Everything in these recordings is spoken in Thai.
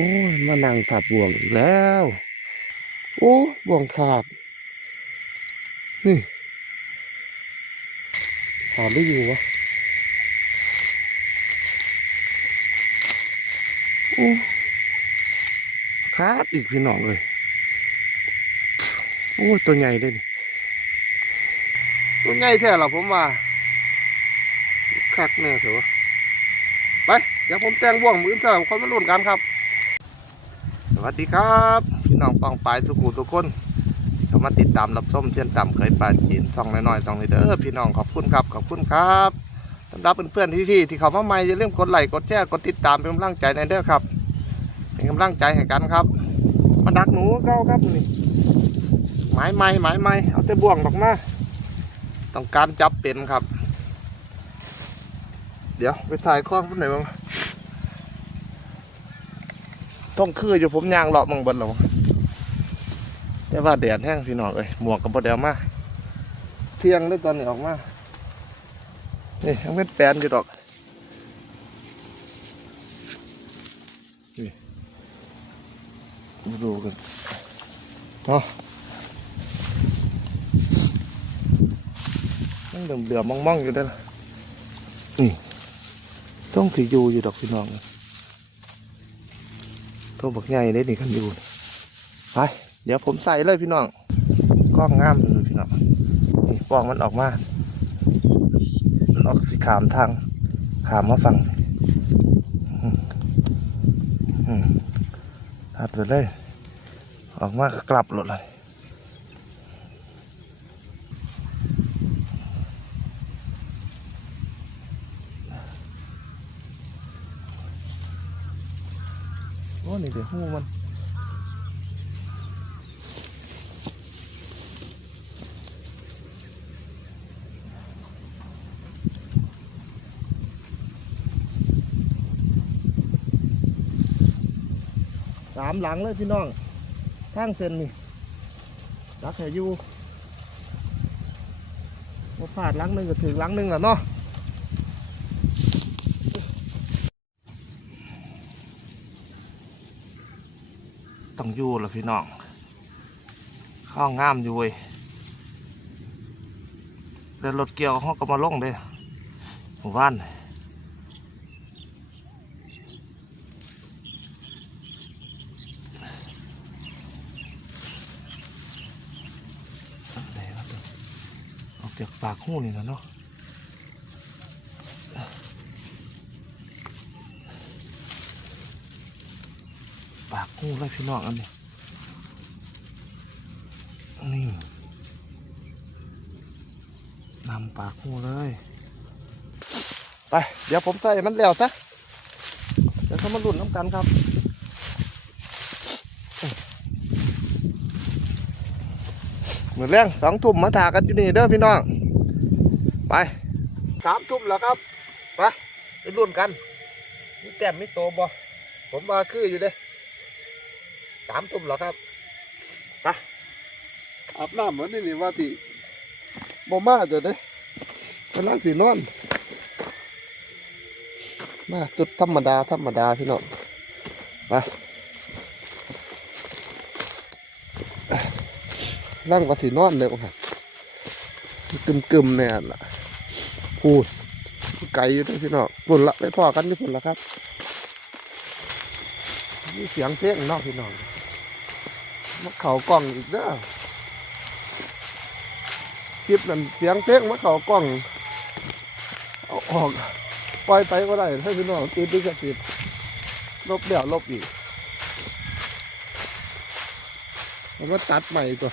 โอ้ยมานั่งถับบ่วงอีกแล้ว โอ้บ่วงขาด นี่ขาดได้อยู่วะโอ้ขาดอีกพี่น้องเลยโอ้ตัวใหญ่เลยนี่ตัวใหญ่แท้หรอผมว่าคักแน่เถอะไปเดี๋ยวผมแต่งบ่วงมือเถอะคนมาลุ้นกันครับ วัสดีครับพี่น้องปองปายสุขุทุกคนเข้ามาติดตามรับชมเชียนต่ำเคยปลาจีนช่องน้อยๆช่องนี้เด้อพี่น้องขอบคุณครับขอบคุณครับสำหรับเพื่อนๆที่ๆที่เขามาใหม่อย่าลืมกดไลค์กดแชร์กดติดตามเป็นกำลังใจในเด้อครับ เป็นกำลังใจให้กันครับ มาดักหนูเก้าครับนี่หมายไม้หมายไม้เอาแต่บ่วงดอกมาต้องการจับเป็นครับ เดี๋ยวไปถ่ายคล้องพุ่นไหนบ้าง ต้องคืออยู่ผมยางเลาะมังบนหรอแต่ว่าแดดแห้งพี่น้องเอ้ยหมวกกับบ่เดียวมาเที่ยงได้ตอนนี้ออกมานี่ยังเป็นแปนอยู่ดอกนี่ดูกันเนาะยังเดือมเดือมมองๆอยู่ได้ล่ะนี่ต้องถืออยู่อยู่ดอกพี่น้อง ตัวบักใหญ่ได้นี่กันอยู่ไปเดี๋ยวผมใส่เลยพี่น้องกล้องงามเลยพี่น้องนี่ปองมันออกมามันออกสีขามทางขามมาฟังอืมอืมตัดไปเลย ออกมากกลับหลดเลย นี่เดี๋ยวหูมันสามหลังเลยพี่น้องทางเส้นนี่รักแห่อยู่มาพลาดหลังหนึ่งก็ถึงหลังหนึ่งแล้วเนาะ อยู่ละพี่น้อง ข้าวงามอยู่เว้ยเดินรถเกี่ยวห้องก็มาลงเด้หมู่บ้านไหนวะตัวออกจากปากหูนี่นะเนาะ ปากหูเลยพี่น้องอันนี้นี่นำปากหูเลย ไป เดี๋ยวผมใส่มันแล้วซะเดี๋ยวเขามาลุ้นน้ำกันครับเหมือนแรงสองทุ่มมาถากันอยู่นี่เด้อพี่น้อง ไปสามทุ่มแล้วครับไปไปรุ่นกันมีแต้มมีโตบ่ผมมาคืออยู่เด้ สามทุ่มแล้วครับไปอาบน้ำเหมือนนี่นี่ว่าที่บ่มาจะเด้กำลังสีนอนมาสุดธรรมดา ธรรมดาพี่น้องไปร่างก็สีนอนเลยว่ะกึมกึมๆเนี่ยล่ะพูดไก่อยู่ด้วยพี่น้องปุ่นละไปพ่อกันที่ปุ่นละครับ มีเสียงเพลงนอกพี่น้อง มาเขากล้องอีกเด้อคลิปนั้นเสียงเพลงมาเขากล้องเอาออกปล่อยไปก็ได้ให้พี่น้องติดดิสติดลบเดี๋ยวลบอีกมันก็ตัดใหม่ตัว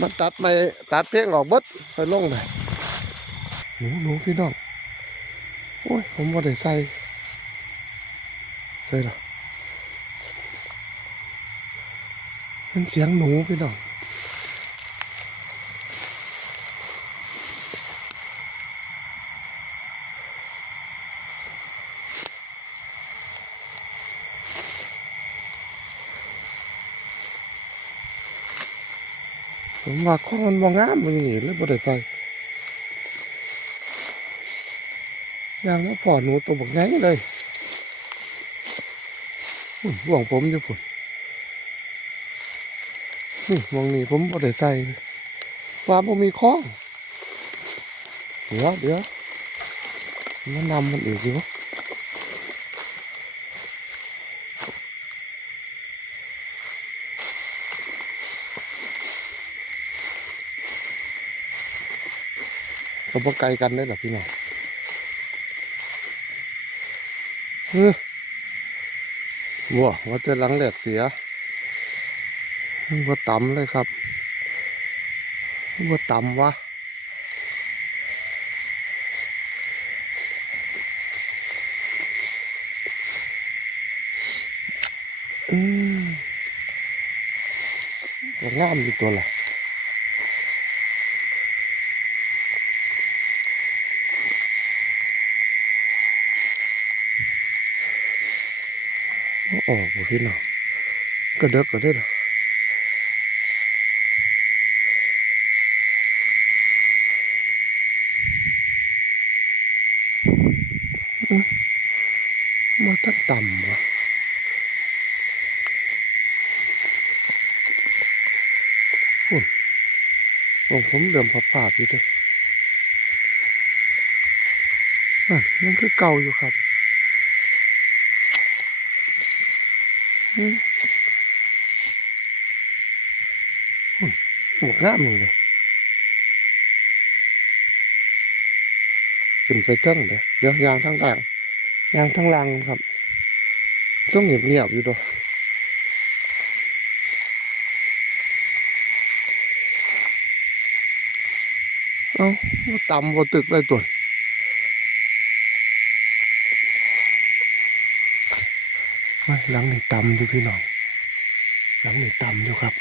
มันตัดไม่ตัดเพลงออกบดไปลงเลยหนูหนูพี่น้องโอ้ยผมว่าได้ใส่ใส่หรอ เสียงหนูพี่น้องผมว่าข้องมันมองงามมันนี่เลยบ่ได้ใส่ยางนั้นพอหนูตัวบักใหญ่เลยห่วงผมอยู่พุ่น นี่มองนี่ผมบ่ได้ใส่ฟ้าบ่มีข้องเดี๋ยวเดี๋ยวมันนำมันอีกอยู่ก็บ่ไกลกันได้หรอพี่น้องเฮ้อว้าว่าจะหลังแดดเสีย ว่าต่ำเลยครับว่าต่ำวะอืมงามอยู่ตัวละออกบ่พี่น้องก็เด็กก็ได้หร มาตั้งต่ำวะอุ่นของผมเดิมผับผาบอยู่ด้อนั่นมันคือเก่าอยู่ครับอืมอุ่นหมวกงามเลย ขึ้นไปเทั้งเลยเดี๋ยวยางทั้งต่างยางทั้งลังครับต้องเงียบเงียบอยู่ตัวยเอาต่ำบ่ตึกเลยตัวหลังนี่ต่ำอยู่พี่น้อง หลังนี่ต่ำอยู่ครับ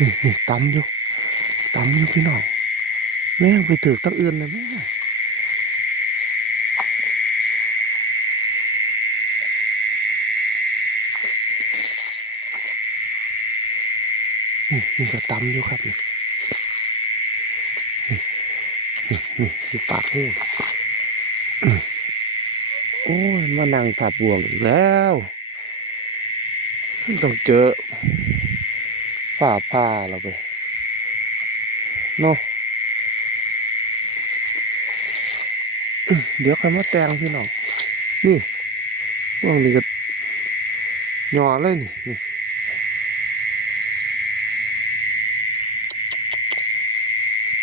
นี่นี่ต่ำอยู่ต่ำอยู่พี่น้องแม่งไปถือตั้งเอื่นเลยแม่นี่นี่ก็ต่ำอยู่ครับนี่นี่นี่อยู่ปากหูโอ้ยมานั่งถับบ่วงอีกแล้ว ต้องเจอ ฝ่าผ้าเราไปเนาะเดี๋ยวค่อยมาแต่งพี่น้องนี่ว่างนี้ก็หย่อเลยนี่นี่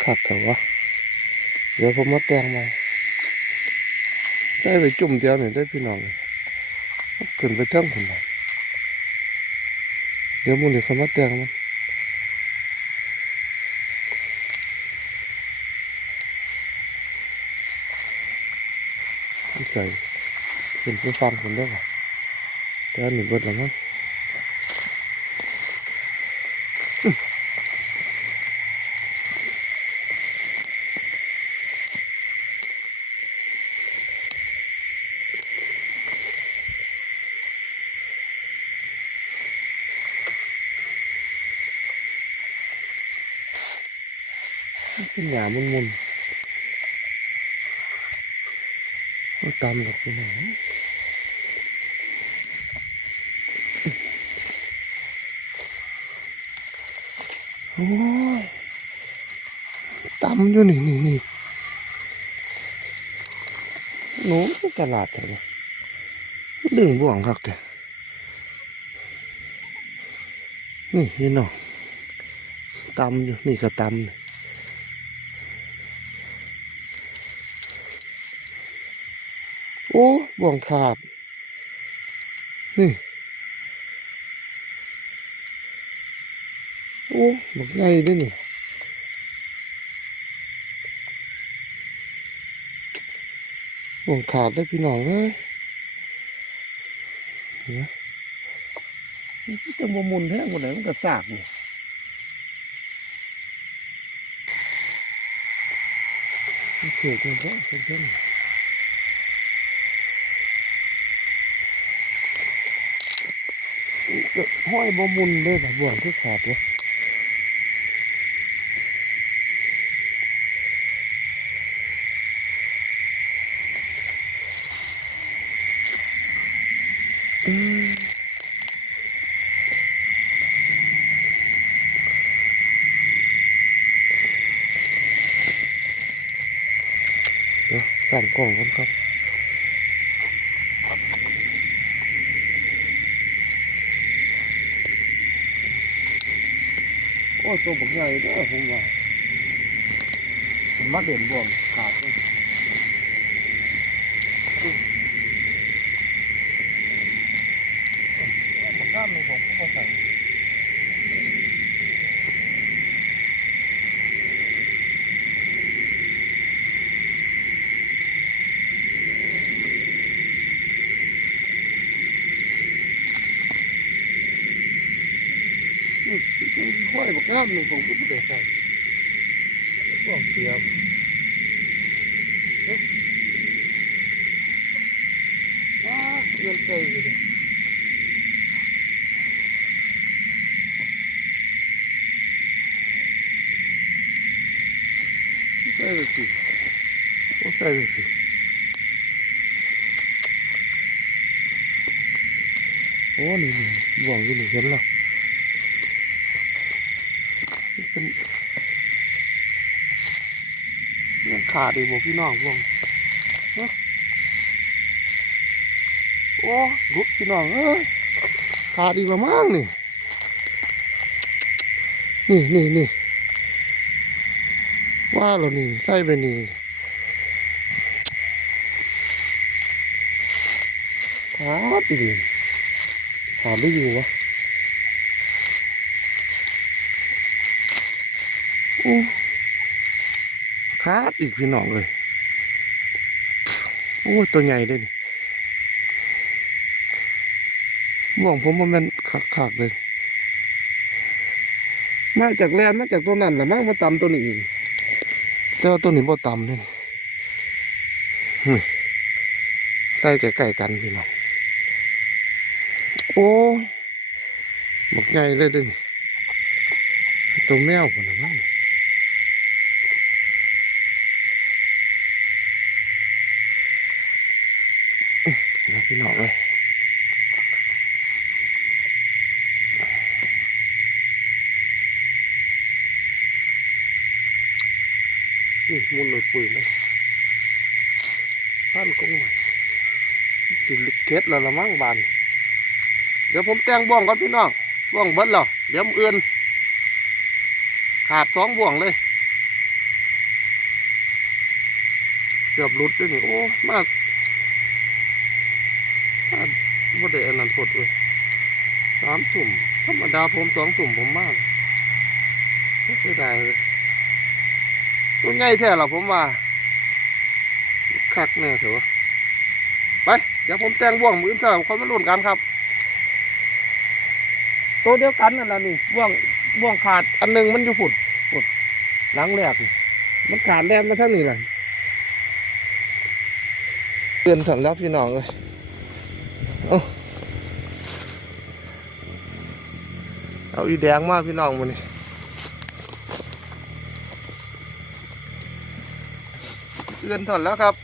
ขัดเถอะวะเดี๋ยวผมมาแต่งมาได้ไปจุ่มเดียวหน่อยได้พี่น้องขึ้นไปเท่งคนละเดี๋ยวมูนี่เขามาแต่งมัน ใส่เป็นผู้ฟังคนได้ป่ะแต่อันนี้เบิดแล้วมั้งเป็นหยามมุนๆ เอาตามดอกไหนโอ้ยตำอยู่นี่นี่นี่หนูก็ตลาดแต่ดึงบ่วงคักแต่นี่พี่น้องตำอยู่นี่ก็ตำ โอ้บ่วงขาดนี่ โอ้บอกไงด้วยนี่บ่วงขาดได้พี่น้องเลยเนี่ยนี่จะมามุนแท้หมดเลยมันก็สากนี่มันเกิดมันเพราะเพื่อน ห้อยบอมุนเลยแบบบวงที่ขาดเลยเนาะกันกล่องกันครับ อ้ตัวบักใหญ่เด้อผมว่ามาเด่นบ่วงขาดเลยบักด้ามหนึ่งผมก็ใส่นี่ ค่อยบักด้ามหนึ่งผมก็ไม่ได้ใส่บ่วงเสียบอ้าเงินเกยเลยใส่เลยสิโอ้ใส่เลยสิโอ้นี่นี่บ่วงอยู่นี่เห็นแล้วนี่เป็นยัง ขาดอีกบ่พี่น้องบ่วงโอ้ลุกพี่น้องเอ้ยขาดอีกและมั้งนี่นี่นี่นี่ว่าเรานี่ใส่ไปนี่ขาดอีกขาดได้อยู่วะโอ้ ขาดอีกพี่น้องเลยโอ้ตัวใหญ่เลยนี่บ่วงผมมันเป็นขาดๆเลย มาจากแลนมาจากตัวนั้นแหละมั้งมาตำตัวนี้อีกแต่ว่าตัวนี้บ่ต่ำเลยใส่ใกล้ๆกันพี่น้องโอ้บักใหญ่เลยเดิตัวแมวคนละมั้ง อื้อเดี๋ยวพี่น้องเลยนี่มุนเลยปุ๋ยเลยท่านกงใหม่จุดเก็ดแล้วละมั้งบานเดี๋ยวผมแต่งบ่วงก่อนพี่น้องบ่วงเบิดแล้วเดี๋ยวมออื่นขาดสองบ่วงเลย เกือบหลุดด้วยนี่โอ้มากมา บ่ได้อันนั้นพดเลยสามถุ่มธรรมดาผมสองถุ่มผมมากไม่เสียดายเลยตัวใหญ่แท้หรอผมว่าคักแน่เถอะวะไป เดี๋ยวผมแต่งบ่วงมืออนเถอะเขามาลุ้นกันครับ ตัวเดียวกันนั่นแหละนี่บ่วงบ่วงขาดอันหนึงมันอยู่ผุดผุดหลังแรกนี่มันขาดแนมมาทั้งนี้แหละเตือนสั่นแล้วพี่น้องเลยเอา เอาอีแดงมากพี่น้องมันนี่เตือนสั่นแล้วครับ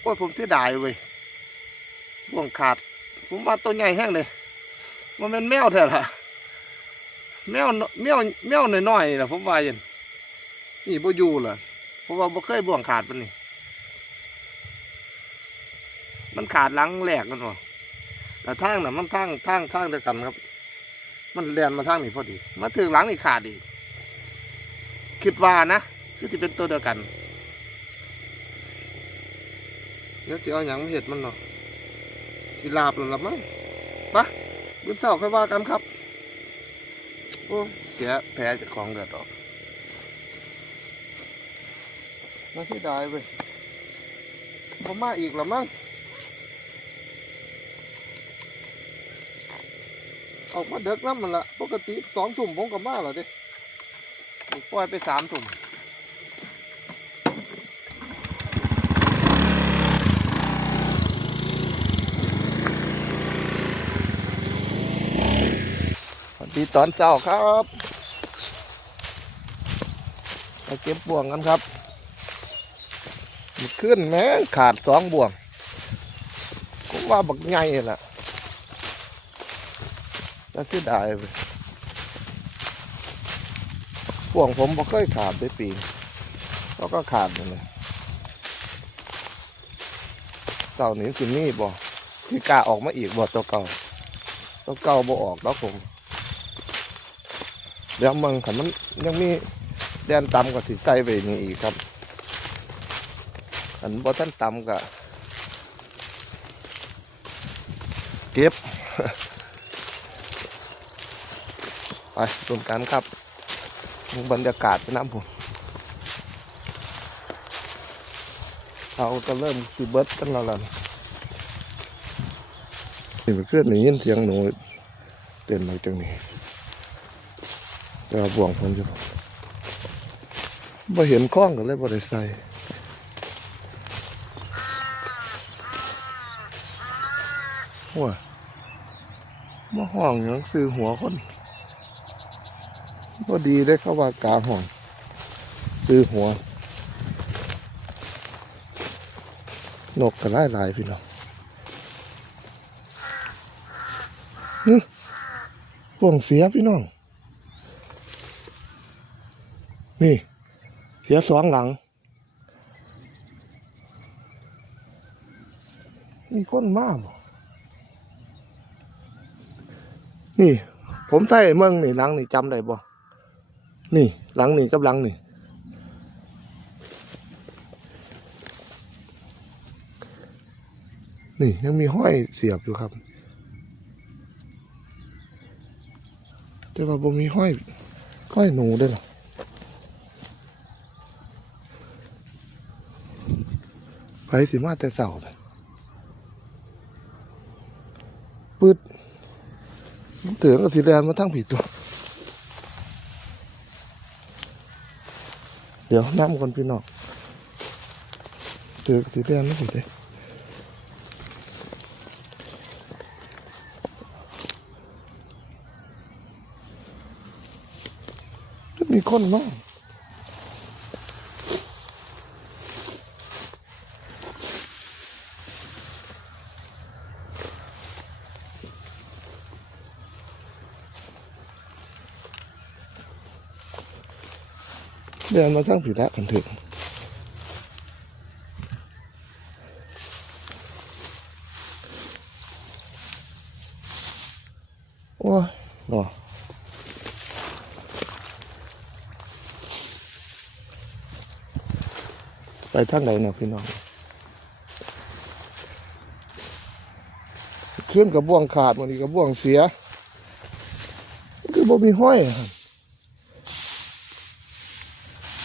โอ้ยผมเสียดายเว้ยบ่วงขาด ผมว่าตัวใหญ่แห้งเลยมันเป็นแมวแท้ละแมวแมวแมวน้อยๆนะผมว่าอยันนี่บ่อยู่ล่ะเพราะว่าบ่เคยบ่วงขาดปานนี้มันขาดหลังแหลกกันวะแต่ทางน่ะมันทางทางทางเดียวกันครับ มันเลียนมาทางนี้พอดี มาถึงหลังนี่ขาดอีกคิดว่านะคือที่เป็นตัวเดียวกันเดี๋ยวจะเอาหยังเห็ดมันเนาะที่ลาบหรือละมั้งปะมื้อเช้าค่อยว่ากันครับ โอ้เสียแผลจากของเดือดออกน่าเสียดายเว้ยผมมาอีกแล้วมั้ง ออกมาเด็กน้ำมันละปกติสองถุ่มผมก็มาแล้วดิผมปล่อยไปสามถุ่มสวัสดีตอนเช้าครับมาเก็บบ่วงกันครับขึ้นแม้ขาดสองบ่วงผมว่าบักใหญ่ล่ะ แล้วคือได้ไปพวงผมบ่เคยขาดได้ปีนเขาก็ขาดเลยเต่านี้คือนี่บ่ที่กล้าออกมาอีกบ่ตัวเก่าตัวเก่าบ่ออกแล้วผมเดี๋ยวมึงขันมันยังมีแดนต่ำกว่าสิใส่ไปนี่อีกครับอันบ่ท่านต่ำก็เก็บ ไปรวมกันครับดูบรรยากาศไปน้ำผมเราจะเริ่มสิเบิดกันแล้วล่ะนี่มันเคลื่อนได้ยินเสียงหนูเต้นมาจังนี้จะเอาบ่วงผมอยู่บ่เห็นคล้องกันเลยบ่ได้ใส่หัวมาห้องหยังคือหัวคน บ่ดีได้เข้าว่ากาห้องคือหัว นกกระไล่ลายพี่น้องนี่ห่วงเสียพี่น้อง นี่ เสียสองหลังมีคนมาบ่นี่ ผมใส่เมืองนี่หลังนี่จำได้บ่ นี่หลังนี่กับหลังนี่นี่ยังมีห้อยเสียบอยู่ครับ แต่ว่าบ่มีห้อยห้อยหนูด้วยหรอไปสิมาแต่เสาเลยปืดเถืองกับสีแดงมาทั้งผีตัว ดี๋ยวน้ำก่อนพี่น้องเจอสีแดงนะผมเด้มีคนมาก เดินมาทั้งผีละกันถึงโอ้ยรอไปทางไหนเนาะพี่น้องขึ้นกับบ่วงขาดมันนี้กับบ่วงเสีย คือบ่มีห้อยครับ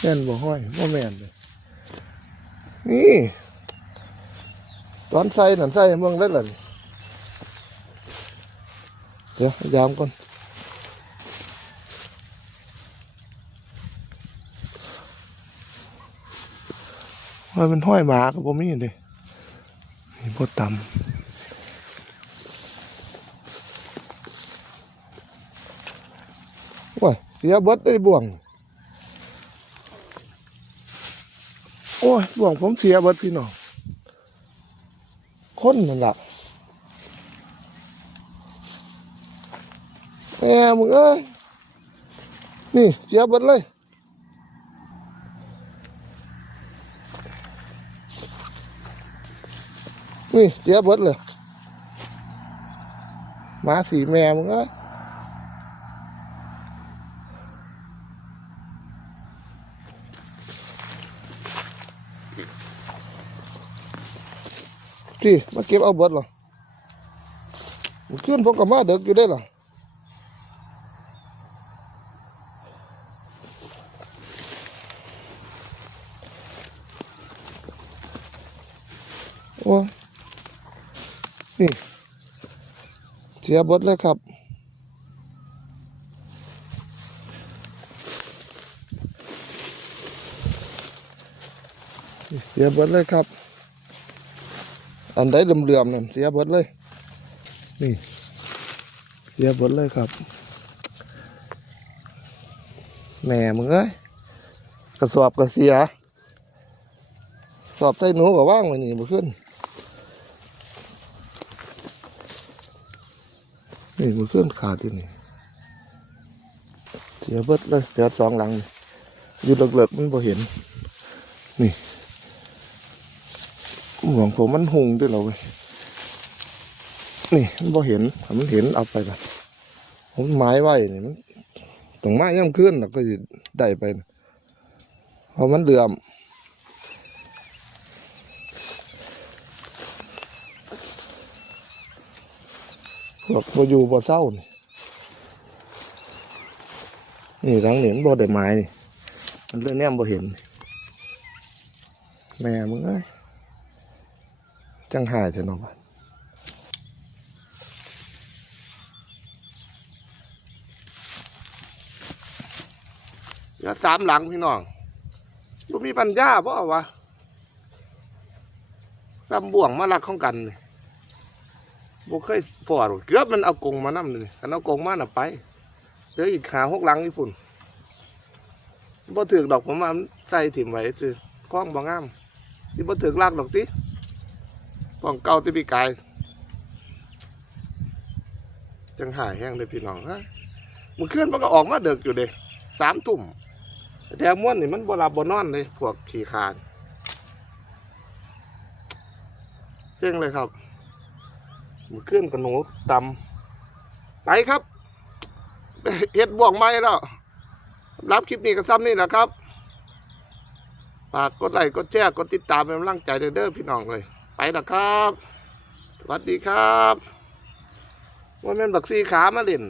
ม่นบ่ห้อยบ่แม่นเลยนี่ตอนใส่หนันใส่เมืองเล่นล่ะนี่เดี๋ยวยามก่อนว่าเป็นห้อยหมาก็บ่มีเลยนี่บ่ต่ำว้ายเสียเบิดได้บ่วง โอ้ยบ่วงผมเสียเบิดพี่น้องคนนั่นละแหมมึงเอ้ยนี่เสียเบิดเลยนี่เสียเบิดเลยหมาสีแม่มึงเอ้ย พี่มาเก็บเอาเบิดเหรอมันขึ้นพวกกับมาเด็กอยู่ได้เหรอโอ้นี่ เสียบดเลยครับเสียบดเลยครับ อันใดเหลื่อมๆนั่นเสียเบิดเลย นี่ เสียเบิดเลยครับ แหม่มึงเอ้ยกระสอบกระเสีย สอบใส่หนูกับว่างไว้นี่บ่ขึ้น นี่มันเคลื่อนขาดอยู่นี่ เสียเบิดเลยเหลือสองหลังอยู่เลิกๆมันบ่เห็น นี่ หวงผมมันหุงด้วยเราเว้ยนี่มันบ่เห็นมันเห็นเอาไปละผมหมายไว้นี่มันต้องมาย่ำขึ้นแล้วก็สิได้ไปเพราะมันเหลื่อมพวกบ่อยู่บ่เศร้านี่นี่ทั้งนี้มันบ่ได้ไม้นี่มันเลยแนมบ่เห็นแม่มึงเอ้ย จังหายเถอะนาะบัดอย่าสามหลังพี่น้องบ่มีปัญญาบ่วะตำบ่วงมาลักของกันนี่บ่เคยพอดอกเกือบมันเอากงมานำเลยคันเอากงมาน่ะไปเหลืออีกขาหกหลังนี่พุ่นบ่ถึกดอกผมว่าใส่ถิ่มไว้ซื่อคล้องบ่งามสิบ่ถึกลากดอกติ ป้องเก่าที่พี่กาย จังหายแห้งเลยพี่น้องฮะมื้อคืนมันก็ออกมาเดึกอยู่เด้สามทุ่มแต่ม่วนนี่มันบ่หลับนอนเลยพวกขี้คานเซ็งเลยครับมือเคลื่อนกับหนูดำไปครับเฮ็ดบ่วงไม้แล้ว รับคลิปนี้ก็ซ้ำนี่แหละครับฝากกดไลค์กดแชร์กดติดตามเป็นกำลังใจเด้อพี่น้องเลย ไปแล้วครับสวัสดีครับว่าแม่นบักซี่ขามาเล่น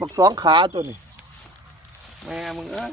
บักสองขาตัวนี้แม่มึงเอ้ย